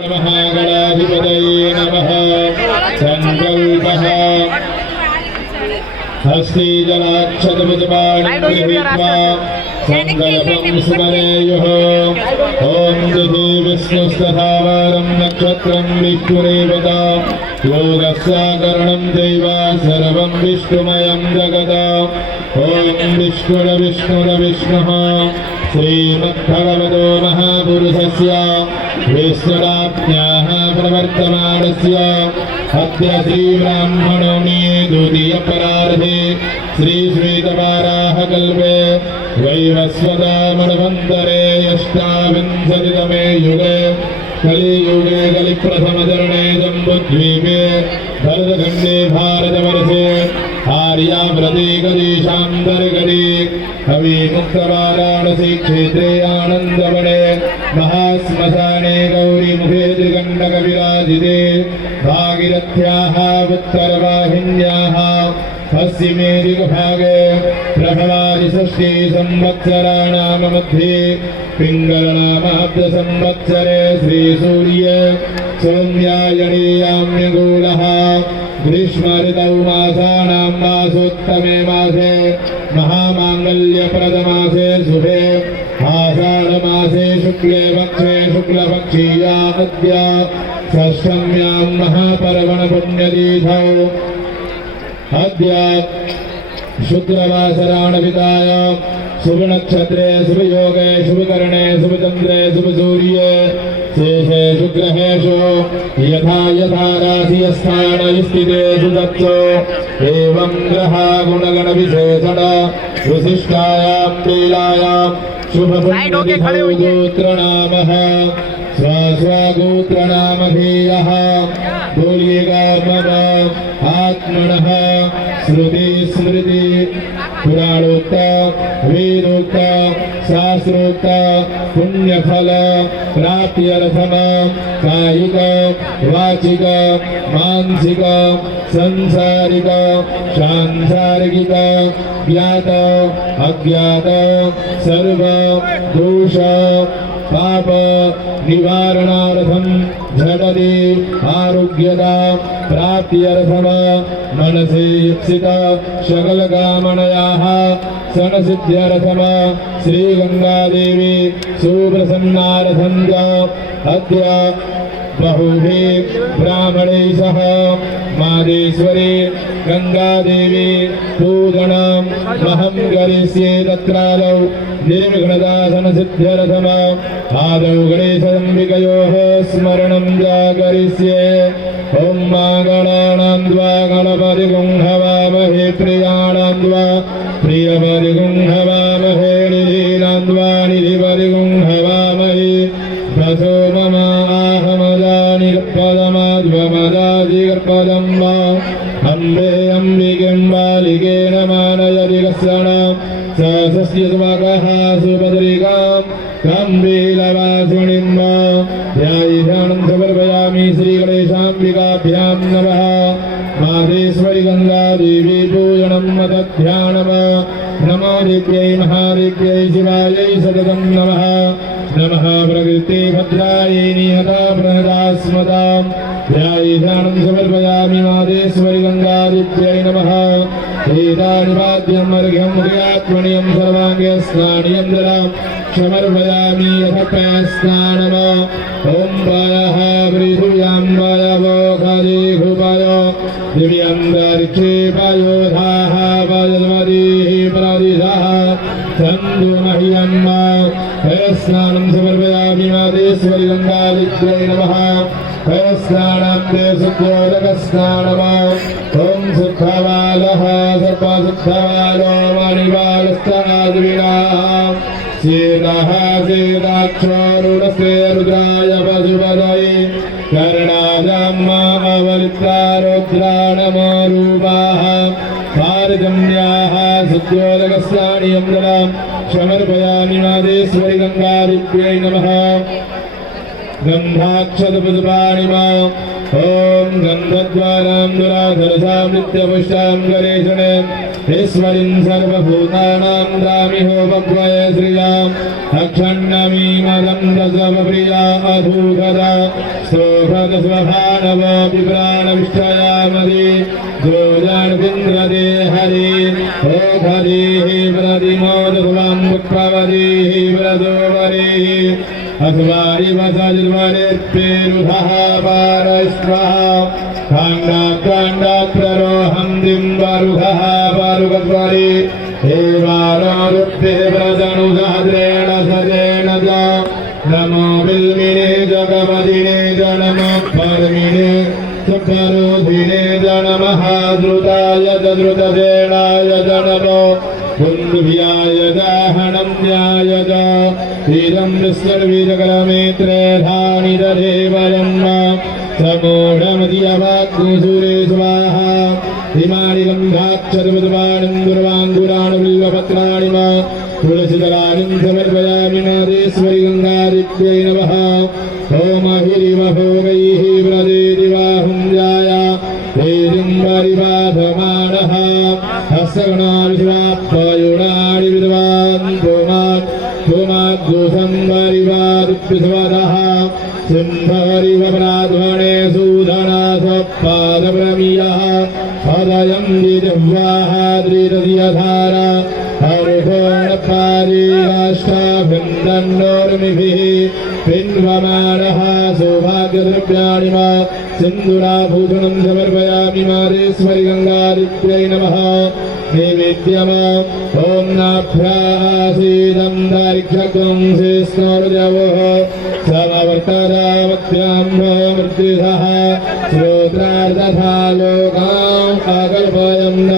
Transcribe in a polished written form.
महागणाधिपतये नमः। संकल्पः हस्ते जलाक्षतमुजपाणिं गृहीत्वा संकल्पं स्मरेयुः। ॐ दिशि विष्णुस्तथा वारं नक्षत्रं विष्णुरेवता योगस्याकरणं दैव सर्वं विष्णुमयं जगत्। ॐ विष्णुर्विष्णुः श्रीमद्भगवतो महापुरुषस्य विष्णुराज्ञाः प्रवर्तमानस्य अद्य श्रीब्राह्मणोनि द्वितीयपरार्धे श्रीश्वेतवाराहकल्पे वैवस्वतामन्वन्तरे अष्टाविंशतितमे युगे कलियुगे कलिप्रथमचरणे जम्बुद्वीपे भरतखण्डे भारतवर्षे आर्याव्रतीकदेशान्तर्गते हविमुक्तवाराणसी क्षेत्रे आनन्दवने महाश्मशाने गौरीमुखे त्रिकण्डकविराजिते भागीरथ्याः उत्तरवाहिन्याः पश्चिमे दिग्भागे प्रभवादिषष्टि संवत्सराणां मध्ये पिङ्गलनामाब्दसंवत्सरे श्रीसूर्य सौम्यायणीयाम्यगूलः ग्रीष्मऋतौ मासानां मासोत्तमे मासे महामाङ्गल्यप्रदमासे शुभे आषाढमासे शुक्ले पक्षे शुक्लपक्षीया अद्य षष्ठम्यां महापर्वणपुण्यतीथौ अद्य शुक्रवासराणविताय शुभनक्षत्रे शुभयोगे शुभकरणे शुभचन्द्रे शुभसूर्ये शेषे शुक्रहेषु यथा यथा राशिस्थानस्थितेषु तत्सु एवं ग्रहा गुणगणविशेषण विशिष्टायां लीलायां शुभपुण्यतिथौ गोत्रनामः स्वस्वगोत्रनामधेयः बोलियेगामः आत्मनः श्रुति स्मृति पुराणोक्त वेदोक्त शास्त्रोक्त पुण्यफल प्राप्त्यर्थम कायिक वाचिक मानसिक संसारिक सांसारिक ज्ञात अज्ञात सर्व दोष पाप निवारणार्थम झटति आरोग्यदा प्राप्त्यर्थम मनसे इप्सित सकल कामनायाः सनसिद्ध्यर्थम श्री गंगा देवी सुप्रसन्नार्थं च अद्य बहुभिः ब्राह्मणैः सह मादेश्वरी गंगा देवी पूजनम् अहं करिष्ये तत्रादौ निर्विघ्नदासनसिद्ध्यर्थम आदौ गणेशाम्बिकयोः स्मरणं जागरिष्ये। ॐ मागणानां द्वा गणपतिगुं हवामहे प्रियाणां द्वा प्रियपतिगुं हवामहे निधीनां द्वा निधिपतिगुं हवामहे प्रसो मम आहमदानिर्पदमाध्वमदाजिगर्पदं वा अम्बे अम्बिकें बालिके नमानयति कस्यणां सस्य सुमगः सुभद्रिकां कम्बीलवासिनीं वा ध्यायिधानं समर्पयामि श्रीगणेशाम्बिकाभ्यां नमः। माहेश्वरी गंगा देवी पूजनं मदध्यानम नमो देव्यै महादेव्यै शिवायै सततं नमः। नमः प्रकृते भद्रायै निहता प्रणदास्मदां ध्यायिधानं समर्पयामि माहेश्वरी गंगा देव्यै नमः। एतानिवाद्यम् अर्घ्यं हृदयात्मनियं सर्वाङ्गे स्नानियं जलं समर्पयामि यथपयस्नानम। ॐ पायः पृथिव्यां पायवो खदिघुपाय दिव्यन्तरिक्षे पायोधाः पयद्वतीः प्रदिशः सन्तु मह्यं पयस्नानं समर्पयामि माहेश्वरी गङ्गादित्यै नमः। पयस्नानं ते सुखोदकस्नानम। ॐ सुखबालः सर्वसुखबालो मणिबालस्तनाद्विनाः सीतः सीताक्षोरुणस्ते रुद्राय पशुपतये कर्णायाम् अवलिप्तारुद्राणमरूपाः पारिजन्याः सुद्योदकस्नानियं जलं समर्पयामि माहेश्वरी गङ्गादित्यै नमः। गन्धाक्षतपुष्पाणि माम् ॐ गन्धद्वारां दुराधरसां नित्यपुष्टां गणेशने ईश्वरीं सर्वभूतानां दामिहोपक्वये श्रियाम् अक्षण्णमीमदन्तसवप्रिया अधूगदा स्तोभदस्वभानव विप्राणविष्टयामदि गोजानविन्द्रदे हरि ओघदेः प्रतिमोदध्वं पुष्पवदेः व्रतोवरेः अथवारि वसज्वरेत्पेरुधः पारश्वः काण्डाप्ररोहं दिम्बरुघः पारुगद्वरे एवारोरुप्ये व्रतनुसाद्रेण सजेन च नमो बिल्मिने जगमदिने च नमः परमिने सुखरोधिने च नमः द्रुताय च द्रुतसेनाय च नमो कुन्दुभ्याय च हणम्याय च वीरं विस्वर्वीरकरमेत्रे धानि दधेवयं समूढमधियवाग्निसूरे स्वाहा इमानि गन्धाक्षतपुष्पाणि दुर्वाङ्कुराणि बिल्वपत्राणि मा तुलसीदलानिं समर्पयामि मादेश्वरि गङ्गादित्यै नमः ॐ अहिरिवभोगैः व्रजेदिवाहुञ्जाय वेदिं परिबाधमानः हस्तगणानि स्वाप्पयुणानि विद्वान् पुमाद्दोषं परिवारुप्यस्वदः सिंहरिवप्राध्वने सूधना स्वपादप्रमीयः हृदयं दिव्याः द्रिरधियधारा हरुकोणपारीराष्टाभिन्दन्नोर्मिभिः पिन्वमानः सौभाग्यद्रव्याणि मा सिन्दूराभूषणं समर्पयामि मादेश्वरि गङ्गादित्यै नमः नैवेद्यमा ॐ नाभ्यासीदं दारिक्षकं शेष्णोर्जवः समवर्तदावत्यां मृत्युसः श्रोत्रार्दथा लोकाम् आकल्पयं न